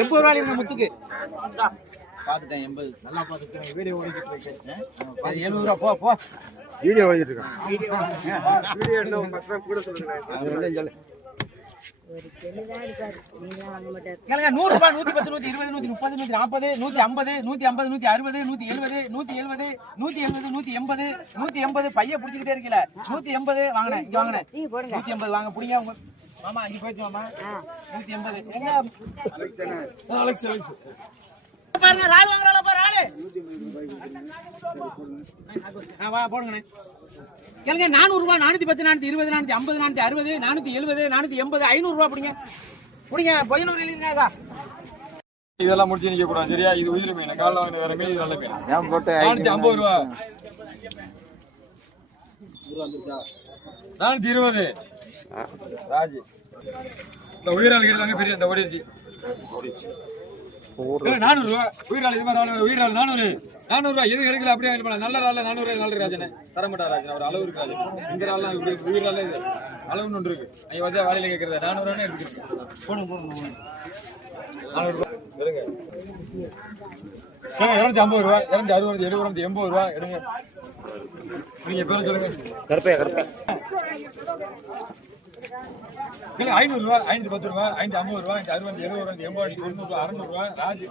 எண்பது ரூபாய் முத்துக்கு. பாத்துட்டேன் எண்பது. நல்லா பாத்துட்டேன் வீடியோ ஓடிக்கிட்டு இருக்கேன் எழுபது ரூபா போ போ. வீடியோ ஓடிட்டு இருக்கான் வீடியோ என்ன பத்து ரூபா கூட சொல்லுங்க. கேளுங்க நூறு ரூபாய் நூத்தி பத்து நூத்தி இருபது நூத்தி முப்பது நூத்தி நாற்பது நூத்தி ஐம்பது நூத்தி ஐம்பது நூத்தி அறுபது நூத்தி எழுபது நூத்தி எழுபது நூத்தி எழுபது நூத்தி எண்பது நூத்தி எண்பது பைய பிடிச்சிக்கிட்டே இருக்கல. நூத்தி எண்பது வாங்கினேன் வாங்கினேன். நூத்தி எண்பது வாங்க பிடிங்க மாமா அங்க போயிட்டு மாமா நூத்தி எண்பது. Alex Alex. பாருங்க ரால் வாங்குறாள பாரு ராலு வா போடுங்கண்ணே. கேளுங்க நானூறு ரூபாய் நானூத்தி பத்து நானூத்தி இருபது நானூத்தி ஐம்பது நானூத்தி அறுபது நானூத்தி எழுபது நானூத்தி எண்பது ஐநூறு ரூபாய் பிடிங்க பிடிங்க பொய்யனூர் எழுதினாக்கா இதெல்லாம் முடிச்சு நிக்க கூடாது சரியா? இது உயிர் மீன் காலைல வாங்கின வேற மீன் நல்ல மீன். ஏன் போட்டு நானூத்தி ஐம்பது ரூபா. நானூத்தி இருபது. ராஜி. இந்த உயிரால் கிட்ட பெரிய இந்த ஓடிடுச்சு. இல்ல, நானூறு இது மாதிரி ஆளு உயிரால் நானூறு நானூறு. ரூபாய் எது கிடைக்கல அப்படியே வாங்கிட்டு போலாம் நல்ல ரால நானூறு நல்ல ராஜனே. தர ராஜன். அவர் அளவு இருக்காது. இந்த ராலாம் இப்படி உயிரால இது. அளவுன்னு ஒன்று இருக்கு. ஐயா வந்து வேலையில கேட்கறது நானூறு ரூபாய் எடுத்துருக்கு போடுங்க போடுங்க நானூறு ரூபாய் எடுங்க சொல்லுங்க ஐம்பது ரூபா. இருநூத்தி அறுபது எழுபது எண்பது ரூபா. எடுங்க. நீங்க சொல்லுங்க? கருப்பையா கருப்பை இல்ல ஐநூறு ரூபா ஐநூத்தி பத்து ரூபா ஐநூத்தி ஐம்பது ரூபா ஐநூத்தி அறுபது எழுபது ரூபா எண்பது தொண்ணூறு அறுநூறு ரூபா ராஜ்.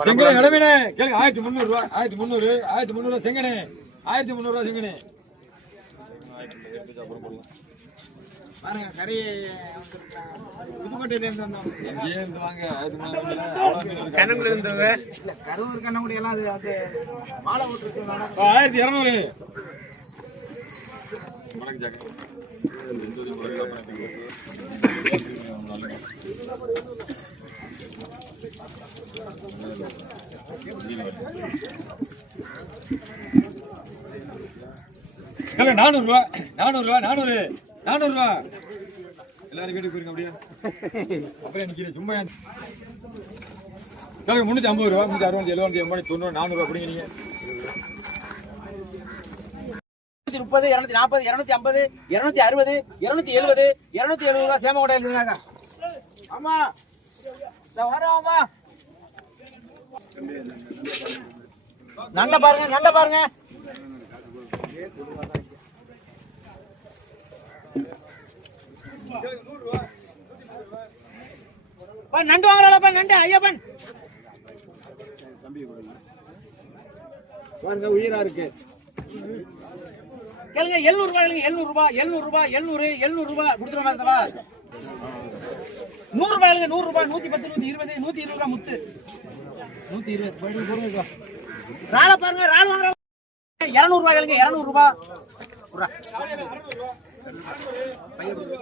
செங்கனே கேளுங்க ஆயிரத்தி முந்நூறு ரூபா ஆயிரத்தி முந்நூறு ஆயிரத்தி முந்நூறு செங்கனே ஆயிரத்தி முந்நூறு ரூபா செங்கனே. பாருங்க கறி புதுக்கோட்டையில இருந்து வந்தோம் இங்கேயே இருந்து வாங்க ஆயிரத்தி முந்நூறு அவ்வளோ மீன் இருக்கு. இல்ல கரூர் கண்ணங்குடி எல்லாம் அது அது மாலை ஆ, ஆயிரத்தி இரநூறு. அப்புறம் இல்ல நானூறு. நானூறுவா. எல்லாரும் வீட்டுக்கு போயிருங்க அப்படியே. அப்படியே சும்மா ஏன்? ஐம்பது ரூபா முன்னூத்தி அறுபது எழுபது எண்பது தொண்ணூறு நானூறு ரூபா அப்படிங்க நீங்க முப்பது இருநூத்தி நாற்பது இருநூத்தி ஐம்பது இருநூத்தி அறுபது இருநூத்தி எழுபது இருநூத்தி எழுபது ரூபா சேம இருக்காங்க ஆமா. வரோம்மா நண்ட பாருங்க நண்ட பாருங்க. நண்டு வாங்குறாளப்பா நண்டு ஐயப்பன் பாருங்க உயிரா இருக்கு. கேளுங்க எழுநூறு ரூபாய் எழுநூறு ரூபாய் எழுநூறு ரூபாய் எழுநூறு எழுநூறு ரூபாய் கொடுத்துற மாதிரி நூறு ரூபாய் எழுங்க நூறு ரூபாய் நூத்தி பத்து நூத்தி இருபது நூத்தி இருபது ரூபாய் முத்து. நூத்தி இருபது ராள பாருங்க ராள் வாங்குற இருநூறு ரூபாய் எழுங்க இருநூறு ரூபாய். புறா.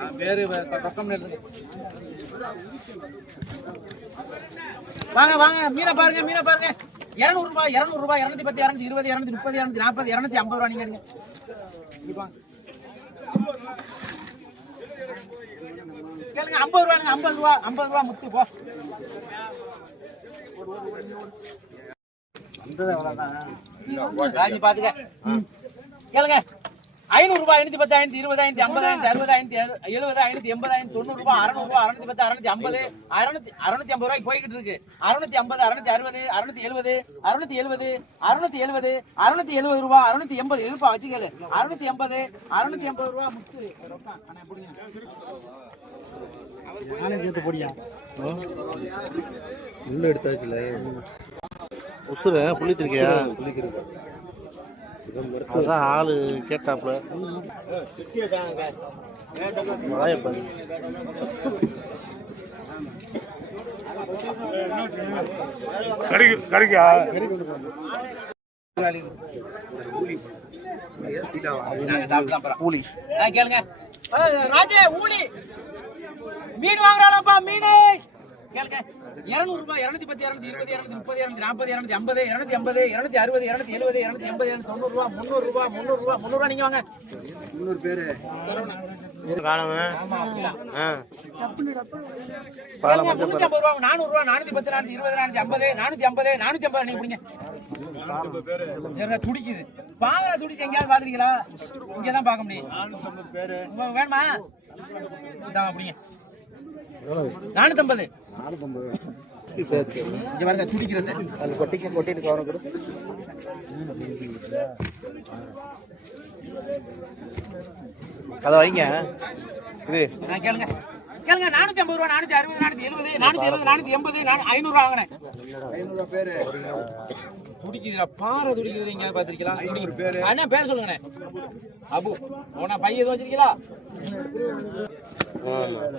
ஆ, பேரு வ- பக்கம் வாங்க வாங்க. மீனை பாருங்க மீனை பாருங்க. இருநூறு ரூபாய் இருநூறு ரூபாய் இருநூத்தி பத்து இருநூத்தி இருபது இருநூத்தி முப்பது இருநூத்தி நாற்பது இருநூத்தி ஐம்பது ரூபாய் நீங்க. கேளுங்க ஐம்பது ரூபாய்ங்க ஐம்பது ரூபா ஐம்பது ரூபா முத்து போ. ராஜி பாத்துக்க. கேளுங்க. ஐநூறு ரூபாய் ஐநூத்தி பத்து ஐநூத்தி இருபது ஐநூத்தி ஐம்பது ஐநூத்தி அறுபது ஐநூத்தி எழு- எழுபது ஐநூத்தி எண்பது ஐநூத்தி தொண்ணூறு ரூபாய் அறுநூறு ரூபாய் அறுநூத்தி பத்து அறுநூத்தி ஐம்பது அறுநூத்தி அறுநூத்தி ஐம்பது ரூபாய்க்கு போய்கிட்டு இருக்கு. அறுநூத்தி ஐம்பது அறுநூத்தி அறுபது அறுநூத்தி எழுபது அறுநூத்தி எழுபது அறுநூத்தி எழுபது அறுநூத்தி எழுபது ரூபாய் அறுநூத்தி எண்பது இருப்பா வச்சுக்கல அறுநூத்தி எண்பது அறுநூத்தி எண்பது ரூபாய் முத்து. ரொக்கம். உள்ள எடுத்தாச்சுல உசுர புள்ளித்திருக்கியா அதான் ஆளு கேட்டாப்ல வாயப்பாரு சாப்பிட்டுதான் போறோம். ஆ, கேளுங்க. ராஜே ஊழி மீன் வாங்குறாளப்பா மீன். கேளுங்க. இருநூறு ரூபாய் இருநூத்தி பத்து இருநூத்தி இருபது இருநூத்தி முப்பது இருநூத்தி நாற்பது இருநூத்தி ஐம்பது இருநூத்தி ஐம்பது இருநூத்தி அறுபது இருநூத்தி எழுபது இருநூத்தி எண்பது இருநூத்தி தொண்ணூறு ரூபாய் முந்நூறு ரூபாய் முந்நூறு ரூபாய் முந்நூறு ரூபாய் நீங்க வாங்க. கேளுங்க, முன்னூத்தி ஐம்பது ரூபாய் நானூறு ரூபாய் நானூத்தி பத்து நானூத்தி இருபது நானூத்தி ஐம்பது நானூத்தி ஐம்பது நானூத்தி ஐம்பது நீங்க பிடிங்க. துடிக்குது. பாங்கடா துடிச்சு எங்கேயாவது பாத்துறீங்களா இங்கதான் பார்க்க முடியும். வேணுமா? அப்படிங்க பாருங்க துடிக்கிறது கொட்டிக்கு கொட்டிட்டு கவனம் கொடு அதை வைங்க. இது. நான் கேளுங்க. கேளுங்க நானூத்தி ஐம்பது ரூபா நானூத்தி அறுபது நானூத்தி எழுபது நானூத்தி எழுபது நானூத்தி எண்பது ஐநூறு ரூபா வாங்கினேன். ஐநூறு பேரு. துடிக்குதுடா பாறை துடிக்குது எங்கேயாவது பாத்திருக்கீங்களா? ஐநூறு பேரு. அண்ணா பேர் சொல்லுங்கண்ணே. அபு உன பையன் எதுவும் வச்சிருக்கீங்களா?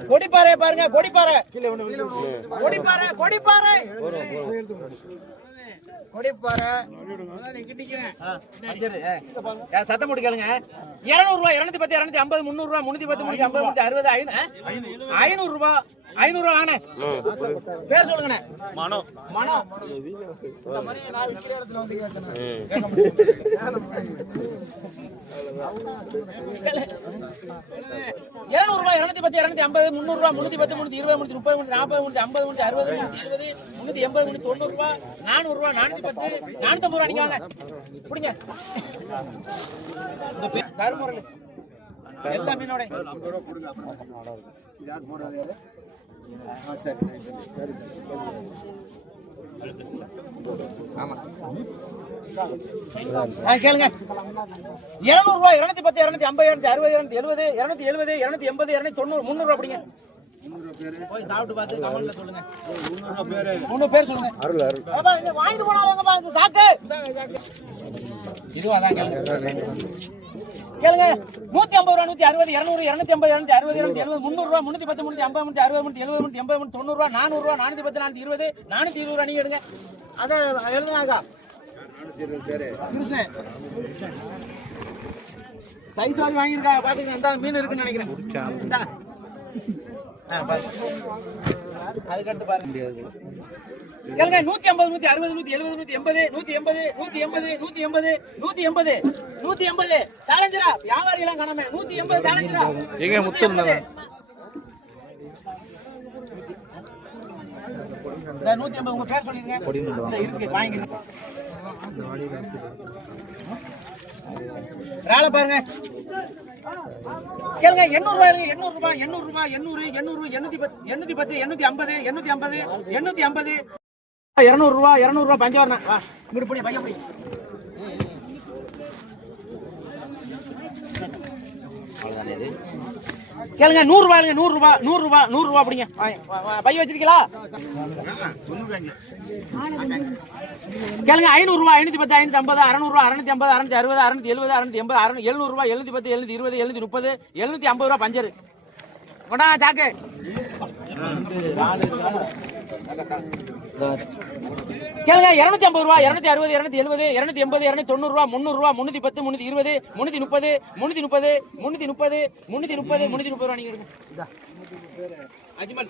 கொடிப்பாறை பாருங்க கொடிப்பாறை. கொடிப்பாறை கொடிப்பாறை. கொடிப்பாறை. சத்தம் போட்டு கேளுங்க. இருநூறு ரூபாய் இருநூத்தி பத்து இருநூத்தி ஐம்பது முந்நூறு ரூபாய் முன்னூத்தி பத்து முன்னூத்தி ஐம்பது முன்னூத்தி அறுபது ஐநூறு ரூபாய் ஐநூறு வாங்கினேன் பேர் சொல்லுங்கண்ணே. மனோ. மனோ. இந்த மாதிரி நான் விக்கிற இடத்துல வந்து. இருநூறு ரூபாய் இருநூத்தி பத்து இருநூத்தி ஐம்பது முந்நூறு ரூபாய் முன்னூத்தி பத்து முன்னூத்தி இருபது முன்னூத்தி முப்பது முன்னூத்தி நாற்பது முன்னூத்தி ஐம்பது முன்னூத்தி அறுபது முன்னூத்தி இருபது முன்னூத்தி எண்பது முன்னூத்தி தொண்ணூறு ரூபாய் நானூறு ரூபாய் நானூத்தி பத்து நானூத்தி ஐம்பது ரூபாய் நீங்க வாங்க. பிடிங்க. எல்லா மீனோட கேளுங்க. இருநூறு ரூபாய் இருநூத்தி பத்து இருநூத்தி ஐம்பது இருநூத்தி அறுபது இருநூத்தி எழுபது இருநூத்தி எழுபது இருநூத்தி எண்பது இருநூத்தி தொண்ணூறு முந்நூறு ரூபாய் பிடிங்க. போய் சாப்பிட்டு பார்த்து கமெண்ட்ல சொல்லுங்க. முந்நூறு பேர் சொல்லுங்க. அருள் அருள். இங்க வாங்கிட்டு இந்த சாக்கு? இதுவும் அதான் கேளுங்க கேளுங்க. நூத்தி ஐம்பது ரூபா நூத்தி அறுபது இருநூறு இருநூத்தி ஐம்பது இருநூத்தி அறுபது இருநூத்தி எழுபது முந்நூறு ரூபா முன்னூத்தி பத்து முன்னூத்தி ஐம்பது முன்னூத்தி அறுபது முன்னூத்தி எழுபது முன்னூத்தி எண்பது முன்னூத்தி தொண்ணூறு ரூபா நானூறு ரூபா நானூத்தி பத்து நானூத்தி இருபது நானூத்தி இருபது ரூபா நீங்க எடுங்க. அதை எழுதுனாக்கா? இருபது கிருஷ்ணன். சைஸ் வாங்கி வாங்கியிருக்கா? பாத்துங்க இந்த மீன் இருக்குன்னு நினைக்கிறேன். நூத்தி ஐம்பது நூத்தி அறுபது நூத்தி எழுபது நூத்தி எண்பது நூத்தி எண்பது நூத்தி எண்பது நூத்தி எண்பது நூத்தி எண்பது நூத்தி எண்பது. தாளஞ்சிரா வியாபாரி எல்லாம் காணாம. நூத்தி எண்பது தாளஞ்சிரா எங்க முத்தம்? நூத்தி எண்பது உங்க பேர் சொல்லிருங்க. இருக்கு ராளை பாருங்க. கேளுங்க எண்ணூறு ரூபாய் எண்ணூறு ரூபாய் எண்ணூறு ரூபாய் எண்ணூறு எண்ணூறு எண்ணூத்தி பத்து எண்ணூத்தி பத்து எண்ணூத்தி ஐம்பது எண்ணூத்தி ஐம்பது எண்ணூத்தி ஐம்பது இருநூறு ரூபா இருநூறு ரூபா பஞ்சவரணம் வா இப்படி போய் பையன் போய் அவ்வளோதானே ரூபாய் நூறு ரூபாய் நூறு ரூபாய் நூறு ரூபாய் அப்படிங்க பை வச்சிருக்கீங்களா? கேளுங்க ஐநூறு ரூபாய் பத்து ஐநூற்றி ஐம்பது அறுநூறு அறுநூத்தி ஐம்பது அறுநூத்தி அறுபது அறுநூத்தி எழுபது அறுநூத்தி எண்பது அறுநூறு எழுநூறு ரூபாய் எழுநூத்தி பத்து எழுநூத்தி இருபது எழுநூத்தி முப்பது எழுநூத்தி ஐம்பது ரூபாய் பஞ்சரு. கொண்டா சாக்கு. கேளுங்க இருநூத்தி ஐம்பது ரூபாய் இருநூத்தி அறுபது இருநூத்தி எழுபது இருநூத்தி எண்பது இருநூத்தி தொண்ணூறு ரூபாய் முந்நூறு ரூபாய் முன்னூத்தி பத்து முன்னூத்தி இருபது முன்னூத்தி முப்பது முன்னூத்தி முப்பது முன்னூத்தி முப்பது முன்னூத்தி முப்பது முன்னூத்தி முப்பது ரூபாய் நீங்க இந்தா. அஜ்மல்.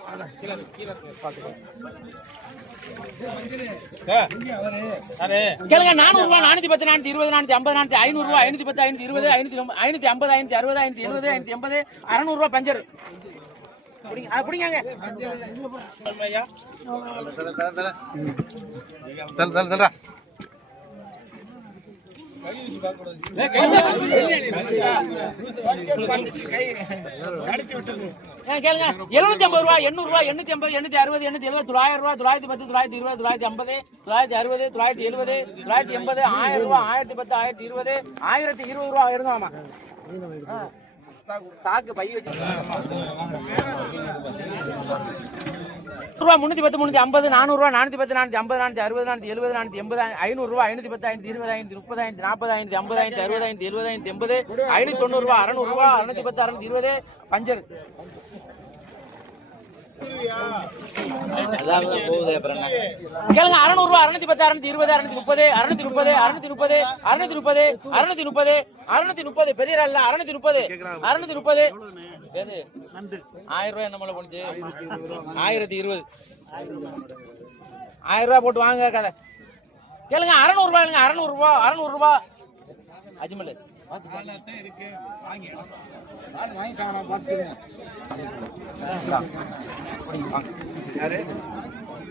கேளுங்க நானூறு நானூத்தி பத்து நானூத்தி இருபது நானூத்தி ஐம்பது நானூத்தி ஐநூறு ரூபாய் ஐநூத்தி பத்து ஐநூத்தி இருபது ஐநூத்தி ஐநூத்தி ஐம்பது ஐநூத்தி அறுபது ஐநூத்தி எழுபது ஐநூத்தி எண்பது அறுநூறு ரூபாய் பஞ்சர் எழுநூத்தி ஐம்பது ரூபாய் எண்ணூறு ரூபாய் எண்ணூத்தி ஐம்பது எண்ணூத்தி அறுபது எண்ணூத்தி எழுபது தொள்ளாயிரம் ரூபாய் தொள்ளாயிரத்தி பத்து தொள்ளாயிரத்தி இருபது தொள்ளாயிரத்தி ஐம்பது தொள்ளாயிரத்தி அறுபது தொள்ளாயிரத்தி எழுபது தொள்ளாயிரத்தி எண்பது ஆயிரம் ரூபாய் ஆயிரத்தி பத்து ஆயிரத்தி இருபது ஆயிரத்தி இருபது ரூபாய் இருந்தாமா சாக்கு பை வச்சு. ரூபா முந்நூற்றி பத்து முன்னூத்தி ஐம்பது நானூறு ரூபா நானூத்தி பத்து நானூத்தி ஐம்பது நானூத்தி அறுபது நானூத்தி எழுபது நானூத்தி எண்பது ஐநூறு ரூபா ஐநூத்தி பத்து ஐநூத்தி இருபது ஐநூத்தி முப்பது ஐநூத்தி நாற்பது ஐநூத்தி ஐம்பது ஐநூத்தி அறுபது ஐநூத்தி எழுபது ஐநூத்தி எண்பது ஐநூத்தி தொண்ணூறு ரூபா அறுநூறு ரூபா அறுநூத்தி பத்து அறுநூத்தி இருபது பஞ்சர். கேளுங்க அறுநூறு ரூபா அறுநூத்தி பத்து அறுநூத்தி இருபது அறுநூத்தி முப்பது அறுநூத்தி முப்பது அறுநூத்தி முப்பது அறுநூத்தி முப்பது அறுநூத்தி முப்பது அறுநூத்தி முப்பது பெரிய இல்ல அறுநூத்தி முப்பது அறுநூத்தி முப்பது ஆயிரம் ரூபாய் என்ன மேல போனுச்சு ஆயிரத்தி இருபது. ஆயிரம் ரூபாய் போட்டு வாங்க கதை. கேளுங்க அறநூறு ரூபாய் அறநூறு ரூபா அறநூறு ரூபா. அஜ்மல்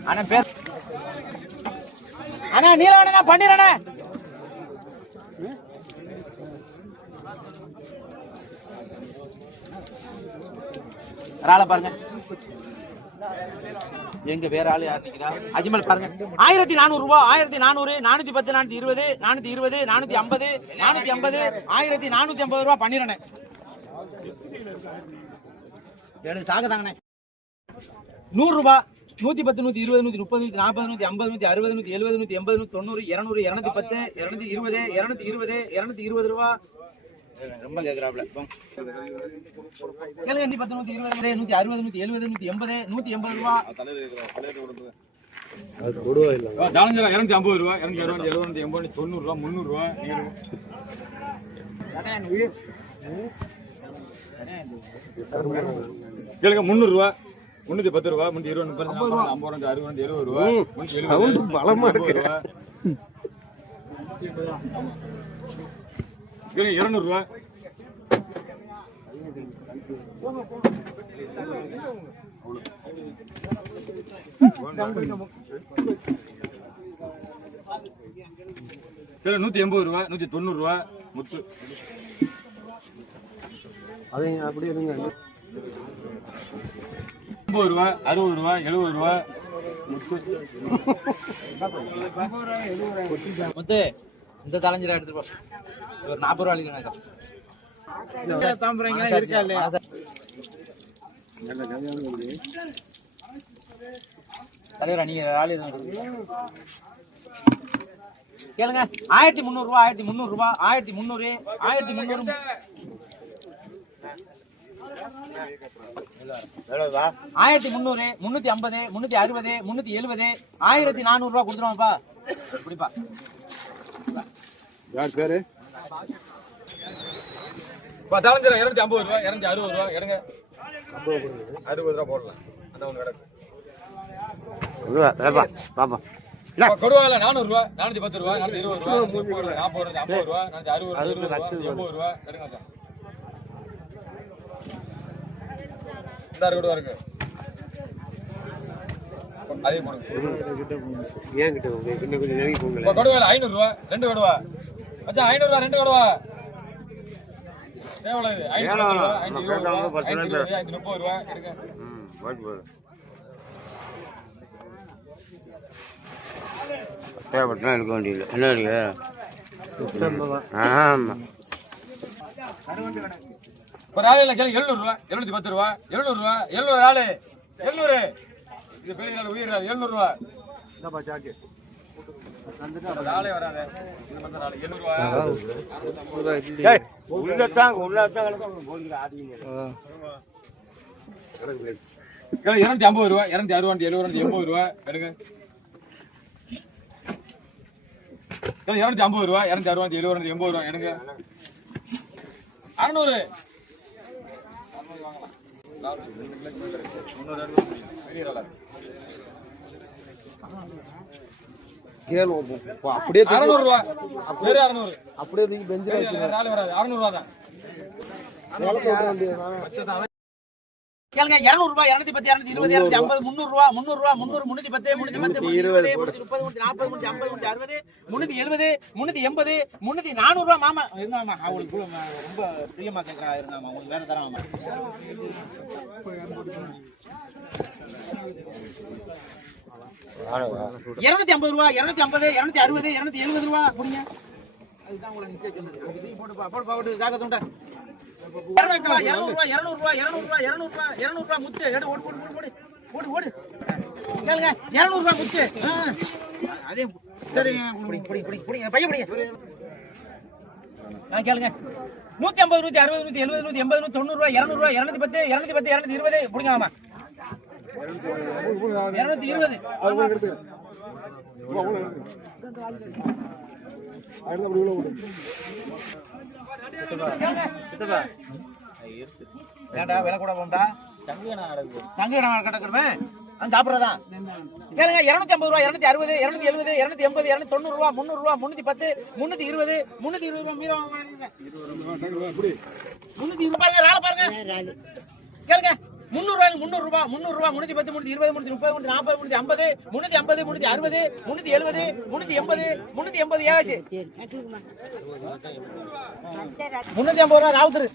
அண்ணன் பேர் அண்ணா நீலவண்ணா பண்ணிடுறேண்ணே ஆளை பாருங்க எங்க வேற ஆளு யார் நிக்கிறா? அஜ்மல் பாருங்க. ஆயிரத்தி நானூறு ரூபாய் ஆயிரத்தி நானூறு நானூத்தி பத்து நானூத்தி இருபது நானூத்தி இருபது நானூத்தி ஐம்பது நானூத்தி ஐம்பது ஆயிரத்தி நானூத்தி ஐம்பது ரூபாய் பண்ணிடுறேன். எனக்கு சாகதாங்கண்ணே நூறு ரூபாய் நூத்தி பத்து நூத்தி இருபது நூத்தி முப்பது நூத்தி நாற்பது நூத்தி ஐம்பது நூத்தி அறுபது நூத்தி எழுபது நூத்தி எண்பது நூத்தி தொண்ணூறு இருநூறு இருநூத்தி பத்து இருநூத்தி இருபது இருநூத்தி இருபது இருநூத்தி இருபது ரூபா. ரொம்ப கேக்குறாப்ல கேளுங்க நூத்தி பத்து நூத்தி இருபது நூத்தி அறுபது நூத்தி எழுபது நூத்தி எண்பது நூத்தி எண்பது ரூபா சேலஞ்சர் இரநூத்தி ஐம்பது ரூபா இரநூத்தி அறுபது எழுபது எண்பது தொண்ணூறு ரூபா முந்நூறு ரூபா கேளுங்க முந்நூறு ரூபா முன்னூத்தி பத்து ரூபா முன்னூத்தி இருபது முப்பது ஐம்பது ரூபா ஐம்பது ரூபா அறுபது எழுபது ரூபா சவுண்ட் இருக்கு கேளுங்க இருநூறு ரூபா கேளுங்க நூத்தி எண்பது ரூபா நூத்தி தொண்ணூறு ரூபா முத்து. ஐம்பது ரூபா அறுபது ரூபா எழுபது ரூபா முத்து. இந்த தலைஞ்சரா எடுத்துட்டு போ. ஒரு நாற்பது ரூபா அழிக்கணும் இருக்கா இல்லையா? தலைவரா நீங்க ஆளு கேளுங்க. ஆயிரத்தி முந்நூறு ரூபா ஆயிரத்தி முந்நூறு ரூபா ஆயிரத்தி முந்நூறு ஆயிரத்தி முந்நூறு. ஆயிரத்தி முந்நூறு முன்னூத்தி ஐம்பது முன்னூத்தி அறுபது முன்னூத்தி எழுபது ஆயிரத்தி நானூறு ரூபா கொடுத்துருவாப்பா இப்படிப்பா. யார் பேரு? தலைஞ்சர் இருநூத்தி ஐம்பது ரூபா இருநூத்தி அறுபது ரூபா. எடுங்க. அறுபது ரூபா போடலாம். அந்த ஒன்று கிடக்கு. கொடுவால நானூறு ரூபா நானூத்தி பத்து ரூபா நானூத்தி இருபது ரூபா நாற்பது ஐம்பது ரூபா. நானூத்தி அறுபது ரூபா எண்பது ரூபா. எடுங்க மச்சான். இந்த கொடுவா இருக்கு அதே போடுங்க. ஏன் கிட்ட கொஞ்சம் நெருங்கி போங்களேன் ரெண்டு கொடுவா. மச்சான் ஐநூறு ரூபா ரெண்டு கொடுவா. எவ்வளவு இது? ஐநூறு. ஐநூறு ஐநூறு முப்பது ரூபா எடுங்க. தேவைப்பட்டா எடுக்க வேண்டியது என்ன இருக்கு? ஆமா. ஒரு ஆளு இல்ல கேளுங்க எழுநூறு ரூபா எழுநூத்தி பத்து ரூபா. எழுநூறு ரூபா எழுநூறு ஆளு. எழுநூறு. இது பெரிய நாள் உயிர் நாள் இருநூத்தி ஐம்பது ரூபா இருநூத்தி அறுபது எழுபது எண்பது ரூபா எடுங்க கேளுங்க இருநூத்தி ஐம்பது ரூபா இருநூத்தி அறுபது எழுபது எண்பது ரூபா எடுங்க அறுநூறு அப்படியே அறுநூறு ரூபா. வெறும் அறுநூறு. அப்படியே தூக்கி பெஞ்சு வேற ஆளு வராது அறுநூறு ரூபா தான். கேளுங்க இருநூறு ரூபாய் இருநூத்தி பத்து இருநூத்தி இருபது இருநூத்தி ஐம்பது முந்நூறு ரூபா முந்நூறு ரூபா முந்நூறு முன்னூத்தி பத்து முன்னூத்தி பத்து முன்னூத்தி முப்பது முன்னூத்தி நாற்பது முன்னூத்தி ஐம்பது முன்னூத்தி அறுபது முன்னூத்தி எழுபது முன்னூத்தி எண்பது முன்னூத்தி நானூறு ரூபா மாமா. இருந்தாமா அவங்களுக்கு கூட ம- ரொம்ப பிரியமா கேட்கறா இருந்தாமா உங்களுக்கு வேற தராமா இருநூத்தி ஐம்பது ரூபா இருநூத்தி ஐம்பது இருநூத்தி அறுபது இருநூத்தி எழுபது ரூபா புடிங்க அதுதான் உங்களை நிக்க சொன்னது. போட்டுப்பா போட்டுப்பா போட்டு ஜாக்கிரதை உண்டா இருநூறு இரநூறுவா இரநூறுவா ரூபா இருநூறு ரூபா இருநூறு ரூபா இருநூறு ரூபா முத்து. எடு ஓடு ஓடு ஓடு ஓடு. ஓடு கேளுங்க இருநூறு ரூபா முத்து. ஆ. அதே சரி பிடி பிடி புடி புடிங்க பையன் புடிங்க ஆ கேளுங்க. நூற்றி ஐம்பது நூத்தி அறுபது நூத்தி எழுபது நூத்தி எண்பது நூத்தி தொண்ணூறு ரூபா இருநூறு பத்து இருநூத்தி பத்து இரநூத்தி இருபது புடிங்க ஆமா இருநூத்தி இருபது. ஏன்டா விலை கூட போண்டா சங்கீடம் கிடக்குறமே அது சாப்பிட்றதா? கேளுங்க இருநூத்தி ஐம்பது ரூபா இருநூத்தி அறுபது இருநூத்தி எழுபது இருநூத்தி எண்பது இருநூத்தி தொண்ணூறு ரூபா முந்நூறு ரூபா பத்து முன்னூத்தி இருபது முன்னூத்தி இருபது ரூபா மீறா முன்னூத்தி இருபது பாருங்க ராளை பாருங்க. கேளுங்க. முந்நூறு ரூபாய் முந்நூறு ரூபாய் முன்னூத்தி பத்து முன்னூத்தி இருபது முன்னூத்தி முப்பது முன்னூத்தி நாற்பது முன்னூத்தி ஐம்பது முன்னூத்தி ஐம்பது முன்னூத்தி அறுபது முன்னூத்தி எழுபது முன்னூத்தி எண்பது முன்னூத்தி எண்பது ஏழாச்சு. முன்னூத்தி ஐம்பது ரூபா ராவுத்தர்.